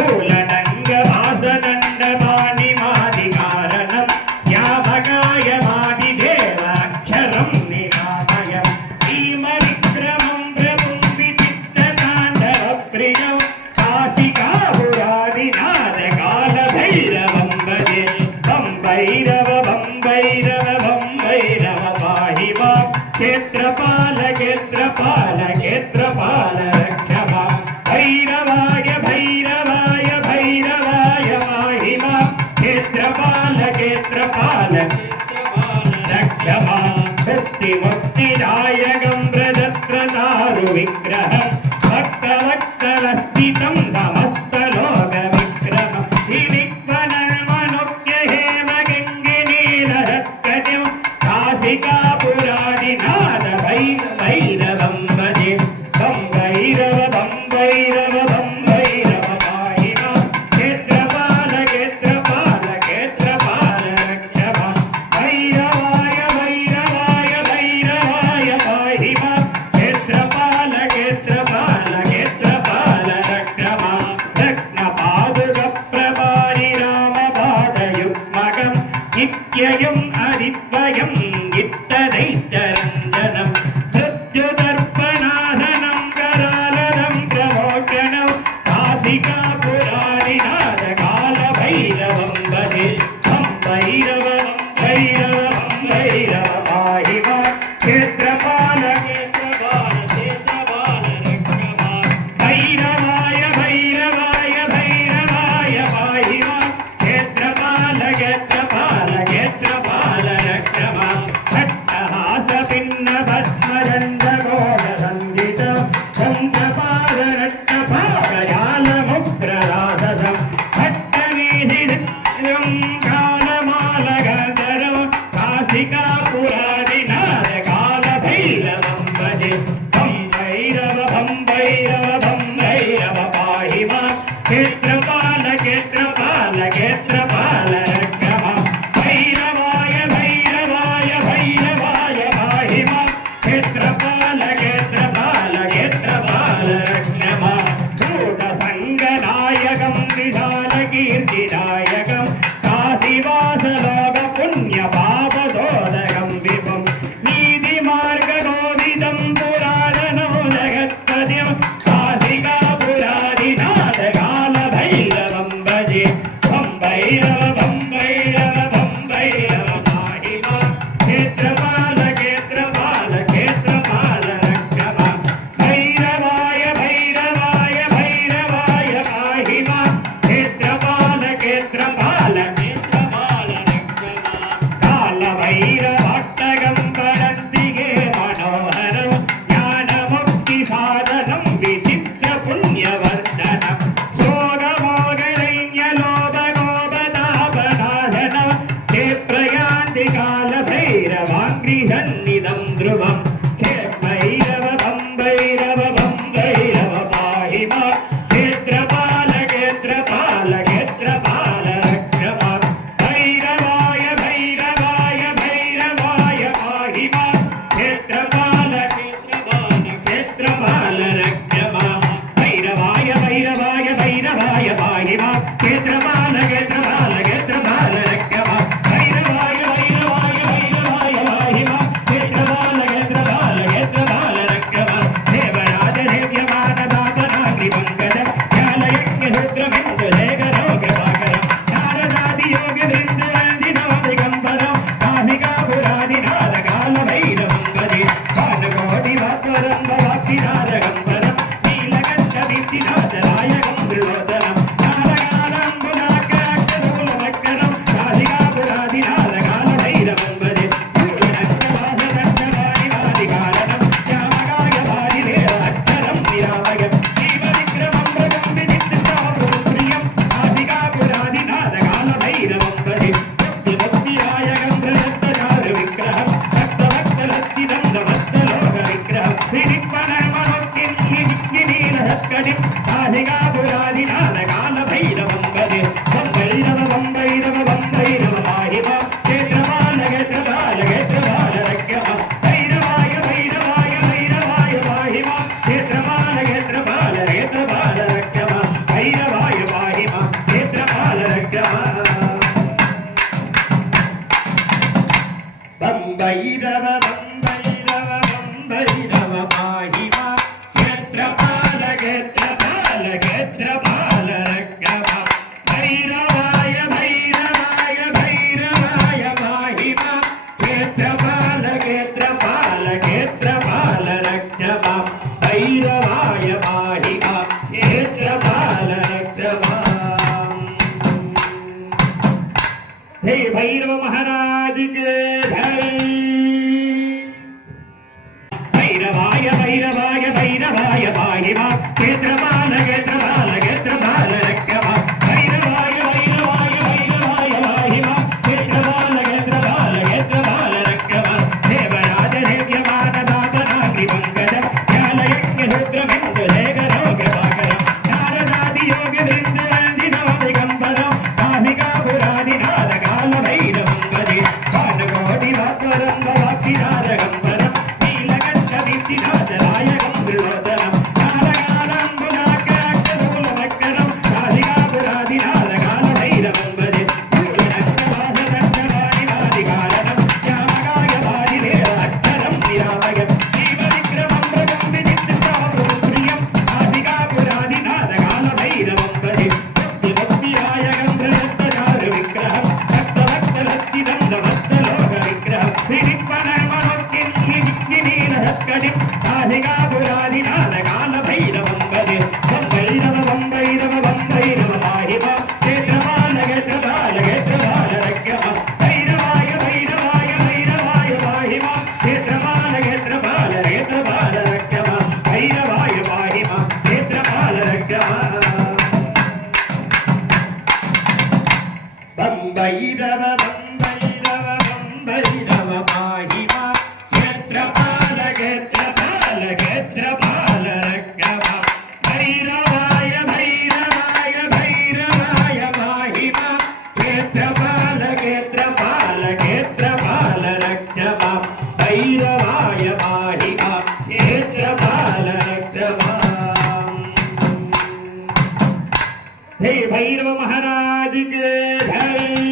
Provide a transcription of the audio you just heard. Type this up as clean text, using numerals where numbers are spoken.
शूलदण्डवासदण्डपाणिमादिकारणं श्यामकायमादिदेवाक्षरं निरामयं श्रीमविक्रमं प्रभुं विचित्रताण्डवप्रियं काशिकापुरादिनाथकालभैरवं भजे बं भैरव बं भैरव बं भैरव पाहि मां क्षेत्रपाल क्षेत्रपाल क्षेत्रपाल रक्ष मां भैरवाय भैरवाय भैरवाय पाहि मां क्षेत्रपाल क्षेत्रपाल रक्ष मां मुक्तिमुक्तिदायकं व्रजत्रदारुविग्रहं भक्तवत्सलस्थितं समस्तलोकविक्रमं गिरिक्वनर्मनुक्यहेमगङ्गिनीलहत्कटिं काशिकापुरादिनाथ भैरवं भजे बं भैरव बं भैरव बं भैरव पाहि मां क्षेत्रपाल क्षेत्रपाल क्षेत्रपाल रक्ष मां भैरवाय भैरवाय भैरवाय पाहि मां क्षेत्रपाल क्षेत्रपाल क्षेत्रपाल रक्ष मां रत्नपादुकप्रभारि रामपादयुग्मकं नित्ययम् हरिद्वयं गिट्टदैत्यरञ्जनं मृत्युदर्पणासनं करालदं प्रमोचनं काशिकापुरादिनाथ कालभैरवं भजे बं भैरव भैरव भैरव पाहि मां क्षेत्रपाल क्षेत्रपाल क्षेत्रपाल रक्ष मां भैरवाय भैरवाय भैरवाय पाहि मां क्षेत्रपाल क्षेत्रपाल क्षेत्रपाल रक्ष मां भट्टहासपिण्डपद्मदण्डघोषसंहितं चन्द्रपादरट्टपादजालमुग्रराधसं भट्टवीधिनृत्यं कालमालगन्धर्वं काशिकापुरादिनाथ कालभैरवं भजे बं भैरव बं भैरव बं भैरव पाहि मां क्षेत्रपाल क्षेत्रपाल क्षेत्रपाल रक्ष मां भैरवाय भैरवाय भैरवाय पाहि मां क्षेत्रपाल क्षेत्रपाल क्षेत्रपाल रक्ष मां भूतसङ्गनायकं विशालकीर्तिदायकं काशीवासलोकपुण्यपापदोदकं विभुं नीतिमार्गगोविदं पुराणनो जगत्पतिं काशिकापुरादिनाथ कालभैरवं भजे बं भैरव बं भैरव बं भैरव पाहि मां क्षेत्रपाल क्षेत्रपाल क्षेत्रपाल रक्ष मां भैरवाय भैरवाय भैरवाय पाहि मां क्षेत्रपाल क्षेत्र हे भैरव महाराज के जय। भैरवाय भैरवाय भैरवाय पाहि मां क्षेत्रपाल क्षेत्रपाल क्षेत्रपाल रक्ष मां। भैरवाय भैरवाय भैरवाय पाहि मां क्षेत्रपाल क्षेत्रपाल क्षेत्रपाल रक्ष मां। देवराज देव्यमान दातनाग्नि पंकजं ज्ञानयज्ञरुद्रमिन्दु शेखरो कृपाकरं नारदादि योग वृन्दवन्दिनो दिगम्बरं कामिका पुरादिनाद काल भैरवं भजे भानुकोटि वाक्वरं भवाब्धिनाद गम्बरं नीलकण्ठ दीप्तिनाथरायकं त्रिलोचनं कालकालं बुधाग्राक्षशूलमकरं कालिका पुरादिनाद काल भैरवं भजे मूलनक्षवासदण्डवादिवादिकारणं श्यामकाय वादिदेव अक्षरं निरामयं जीवविक्रमं मृगं विचित्रताप्रियं कालिका पुरादिनाद काल भैरवं भजे भक्तिभक्तिरायकं प्रदत्तचारु विग्रहं भक्तभक्तलक्ष्मिदन्दवत्तलोक विग्रहं श्रीनिप्पनमनोत्किन्निनीलहत्कटिं कालिका पुरादिनाद काल भैरवं भजे वं भैरव वं भैरव वं भैरव पाहि मां क्षेत्रपाल क्षेत्रपाल क्षेत्रपाल रक्ष मां। भैरवाय भैरवाय भैरवाय पाहि मां क्षेत्रपाल क्षेत्रपाल क्षेत्रपाल रक्ष मां। भैरवाय पाहि मां क्षेत्रपाल रक्ष मां। वं भैरव पाहि मां क्षेत्रपाल क्षेत्रपाल क्षेत्रपाल रक्ष मां। भैरवाय भैरवाय भैरवाय पाहि मां क्षेत्रपाल क्षेत्रपाल क्षेत्रपाल रक्ष मां। भैरवाय पाहि मां क्षेत्रपाल रक्ष मां। हे भैरव महाराज के जय।